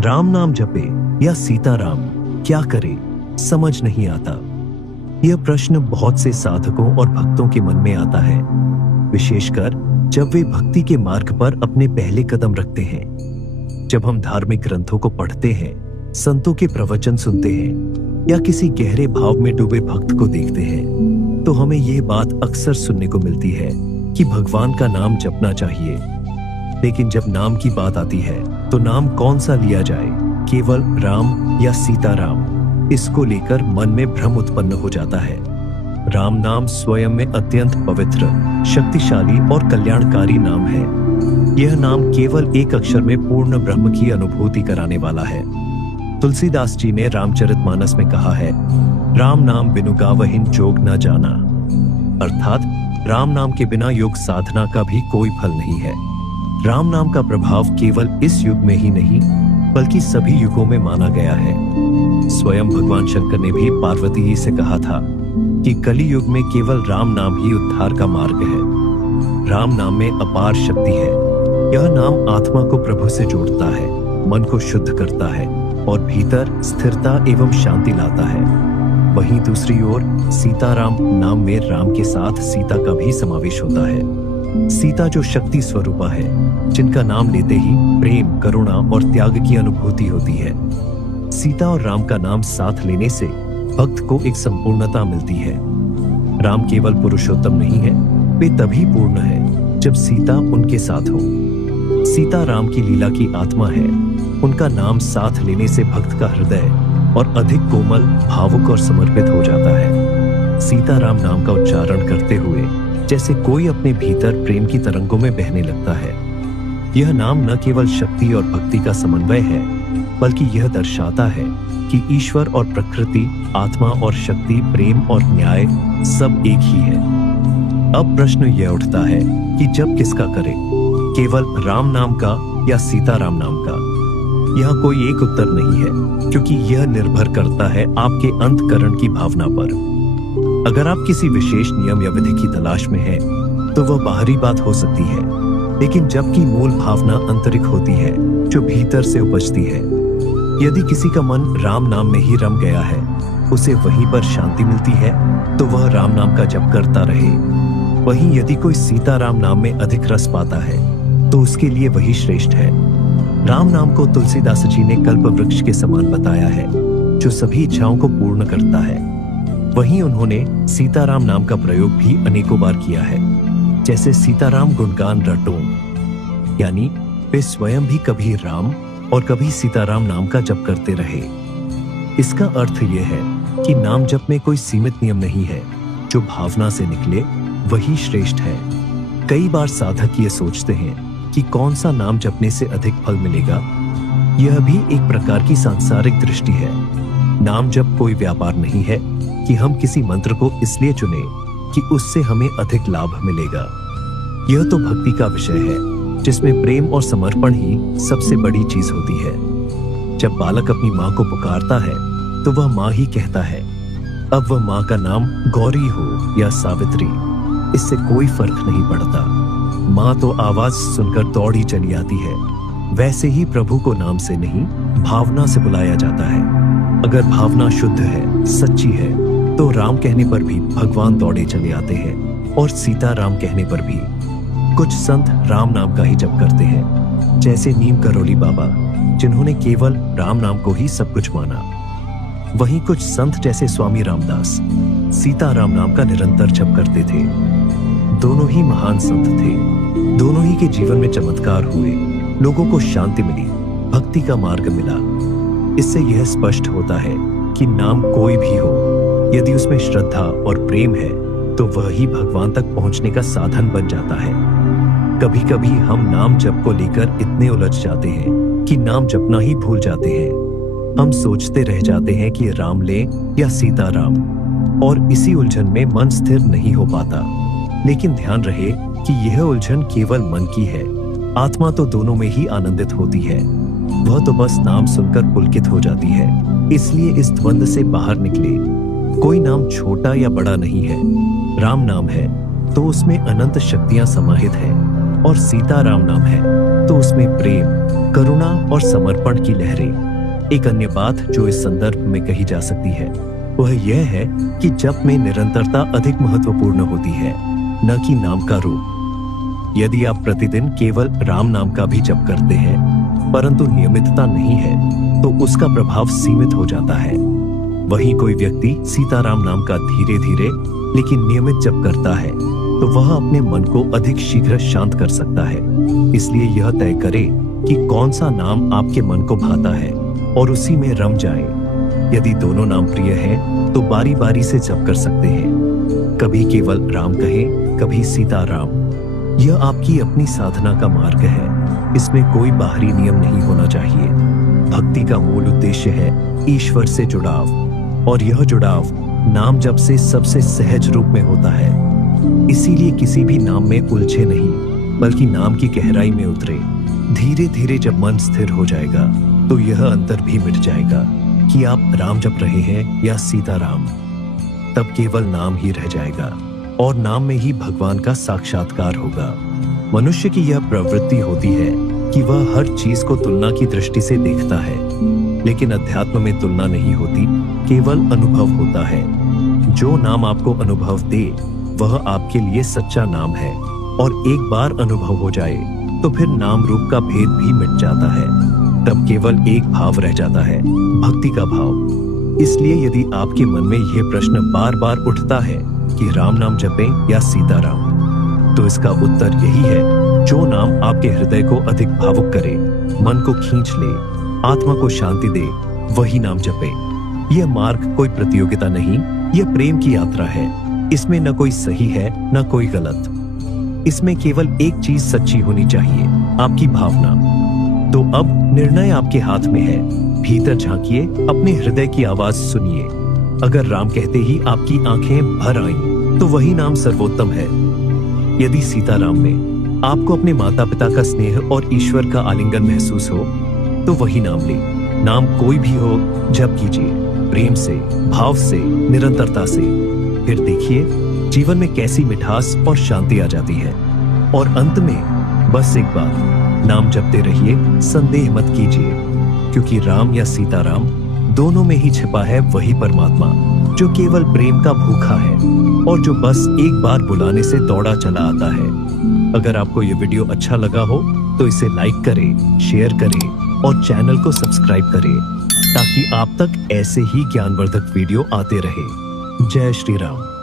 राम नाम जपे या सीताराम क्या करे, समझ नहीं आता। यह प्रश्न बहुत से साधकों और भक्तों के मन में आता है, विशेषकर जब वे भक्ति के मार्ग पर अपने पहले कदम रखते हैं। जब हम धार्मिक ग्रंथों को पढ़ते हैं, संतों के प्रवचन सुनते हैं या किसी गहरे भाव में डूबे भक्त को देखते हैं, तो हमें यह बात अक्सर सुनने को मिलती है कि भगवान का नाम जपना चाहिए। लेकिन जब नाम की बात आती है तो नाम कौन सा लिया जाए, केवल राम या सीताराम, इसको लेकर मन में भ्रम उत्पन्न हो जाता है। राम नाम स्वयं में अत्यंत पवित्र, शक्तिशाली और कल्याणकारी नाम है। यह नाम केवल एक अक्षर में पूर्ण ब्रह्म की अनुभूति कराने वाला है। तुलसीदास जी ने रामचरितमानस में कहा है, राम नाम बिनु गावहिन जोग न जाना, अर्थात राम नाम के बिना योग साधना का भी कोई फल नहीं है। राम नाम का प्रभाव केवल इस युग में ही नहीं बल्कि सभी युगों में माना गया है। स्वयं भगवान शंकर ने भी पार्वती जी से कहा था कि कली युग में केवल राम नाम ही उद्धार का मार्ग है। राम नाम में अपार शक्ति है। यह नाम आत्मा को प्रभु से जोड़ता है, मन को शुद्ध करता है और भीतर स्थिरता एवं शांति लाता है। वहीं दूसरी ओर सीताराम नाम में राम के साथ सीता का भी समावेश होता है। सीता जो शक्ति स्वरूपा है, जिनका नाम लेते ही प्रेम, करुणा और त्याग की अनुभूति होती है। सीता और राम का नाम साथ लेने से भक्त को एक संपूर्णता मिलती है। राम केवल पुरुषोत्तम नहीं है, वे तभी पूर्ण है जब सीता उनके साथ हो। सीता राम की लीला की आत्मा है। उनका नाम साथ लेने से भक्त का हृदय और अधिक कोमल, भावुक और समर्पित हो जाता है। सीता राम नाम का उच्चारण करते हुए जैसे कोई अपने भीतर प्रेम की तरंगों में बहने लगता है। यह नाम न केवल शक्ति और भक्ति का समन्वय है, बल्कि यह दर्शाता है कि ईश्वर और प्रकृति, आत्मा और शक्ति, प्रेम और न्याय सब एक ही है। अब प्रश्न यह उठता है कि जब किसका करें, केवल राम नाम का या सीताराम नाम का? यहाँ कोई एक उत्तर नहीं है, क्योंकि यह निर्भर करता है आपके अंतःकरण की भावना पर। अगर आप किसी विशेष नियम या विधि की तलाश में हैं, तो वह बाहरी बात हो सकती है, लेकिन जबकि मूल भावना आंतरिक होती है, जो भीतर से उपजती है। यदि किसी का मन राम नाम में ही रम गया है, उसे वहीं पर शांति मिलती है, तो वह राम नाम का जप करता रहे। वहीं यदि कोई सीताराम नाम में अधिक रस पाता है, तो उसके लिए वही श्रेष्ठ है। राम नाम को तुलसीदास जी ने कल्प वृक्ष के समान बताया है, जो सभी इच्छाओं को पूर्ण करता है। वहीं उन्होंने सीताराम नाम का प्रयोग भी अनेकों बार किया है, जैसे सीताराम गुणगान रटो, यानी वे स्वयं भी कभी राम और कभी सीताराम नाम का जप करते रहे। इसका अर्थ यह है कि नाम जप में कोई सीमित नियम नहीं है, जो भावना से निकले वही श्रेष्ठ है। कई बार साधक ये सोचते हैं कि कौन सा नाम जपने से अधिक फल मिलेगा। यह भी एक प्रकार की सांसारिक दृष्टि है। नाम जप कोई व्यापार नहीं है कि हम किसी मंत्र को इसलिए चुने कि उससे हमें अधिक लाभ मिलेगा। यह तो भक्ति का विषय है, जिसमें प्रेम और समर्पण ही सबसे बड़ी चीज होती है। जब बालक अपनी माँ को पुकारता है, तो वह माँ ही कहता है। अब वह माँ का नाम गौरी हो या सावित्री, इससे कोई फर्क नहीं पड़ता। माँ तो आवाज सुनकर दौड़ी चली आती है। वैसे ही प्रभु को नाम से नहीं, भावना से बुलाया जाता है। अगर भावना शुद्ध है, सच्ची है, तो राम कहने पर भी भगवान दौड़े चले आते हैं और सीताराम कहने पर भी। कुछ संत राम नाम का ही जप करते हैं, जैसे नीम करोली बाबा, जिन्होंने केवल राम नाम को ही सब कुछ माना। वहीं कुछ संत जैसे स्वामी रामदास सीताराम नाम का निरंतर जप करते थे। दोनों ही महान संत थे। दोनों ही के जीवन में चमत्कार हुए, लोगों को शांति मिली, भक्ति का मार्ग मिला। इससे यह स्पष्ट होता है कि नाम कोई भी हो, यदि उसमें श्रद्धा और प्रेम है, तो वह ही भगवान तक पहुंचने का साधन बन जाता है। कभी कभी हम नाम जप को लेकर इतने उलझ जाते हैं कि नाम जपना ही भूल जाते हैं। हम सोचते रह जाते हैं कि राम लें या सीताराम, और इसी उलझन में मन स्थिर नहीं हो पाता। लेकिन ध्यान रहे कि यह उलझन केवल मन की है। आत्मा तो दोनों में ही आनंदित होती है। वह तो बस नाम सुनकर पुलकित हो जाती है। इसलिए इस द्वंद से बाहर निकले। कोई नाम छोटा या बड़ा नहीं है। राम नाम है तो उसमें अनंत शक्तियां समाहित हैं, और सीताराम नाम है तो उसमें प्रेम, करुणा और समर्पण की लहरें। एक अन्य बात जो इस संदर्भ में कही जा सकती है वह यह है कि जप में निरंतरता अधिक महत्वपूर्ण होती है, न कि नाम का रूप। यदि आप प्रतिदिन केवल राम नाम का भी जप करते हैं परंतु नियमितता नहीं है तो उसका प्रभाव सीमित हो जाता है। वहीं कोई व्यक्ति सीताराम नाम का धीरे धीरे लेकिन नियमित जप करता है तो वह अपने मन को अधिक शीघ्र शांत कर सकता है। इसलिए यह तय करे कि कौन सा नाम आपके मन को भाता है और उसी में रम जाए। यदि दोनों नाम प्रिय हैं तो बारी बारी से जप कर सकते हैं। कभी केवल राम कहें, कभी सीताराम। यह आपकी अपनी साधना का मार्ग है, इसमें कोई बाहरी नियम नहीं होना चाहिए। भक्ति का मूल उद्देश्य है ईश्वर से जुड़ाव, और यह जुड़ाव नाम जप से सबसे सहज रूप में होता है। इसीलिए किसी भी नाम में उलझे नहीं, बल्कि नाम की गहराई में उतरे। धीरे धीरे जब मन स्थिर हो जाएगा तो यह अंतर भी मिट जाएगा कि आप राम जप रहे हैं या सीताराम। तब केवल नाम ही रह जाएगा और नाम में ही भगवान का साक्षात्कार होगा। मनुष्य की यह प्रवृत्ति होती है कि वह हर चीज को तुलना की दृष्टि से देखता है, लेकिन अध्यात्म में तुलना नहीं होती, केवल अनुभव होता है। जो नाम आपको अनुभव दे वह आपके लिए सच्चा नाम है, और एक बार अनुभव हो जाए तो फिर नाम रूप का भेद भी मिट जाता है। तब केवल एक भाव रह जाता है, भक्ति का भाव। इसलिए यदि आपके मन में यह प्रश्न बार बार उठता है कि राम नाम जपें या सीताराम, तो इसका उत्तर यही है, जो नाम आपके हृदय को अधिक भावुक करे, मन को खींच ले, आत्मा को शांति दे, वही नाम जपे। यह मार्ग कोई प्रतियोगिता नहीं, यह प्रेम की यात्रा है। इसमें न कोई सही है न कोई गलत। इसमें केवल एक चीज सच्ची होनी चाहिए, आपकी भावना। तो अब निर्णय आपके हाथ में है। भीतर झांकिए, अपने हृदय की आवाज सुनिए। अगर राम कहते ही आपकी आंखें भर आईं, तो वही नाम सर्वोत्तम है। यदि सीताराम में आपको अपने माता पिता का स्नेह और ईश्वर का आलिंगन महसूस हो, तो वही नाम ले। नाम कोई भी हो, जप कीजिए, प्रेम से, भाव से, निरंतरता से। फिर देखिए जीवन में कैसी मिठास और शांति आ जाती है। और अंत में बस एक बात, नाम जपते रहिए, संदेह मत कीजिए, क्योंकि राम या सीताराम दोनों में ही छिपा है वही परमात्मा, जो केवल प्रेम का भूखा है और जो बस एक बार बुलाने से दौड़ा चला आता है। अगर आपको ये वीडियो अच्छा लगा हो तो इसे लाइक करें, शेयर करें और चैनल को सब्सक्राइब करें, ताकि आप तक ऐसे ही ज्ञानवर्धक वीडियो आते रहे। जय श्री राम।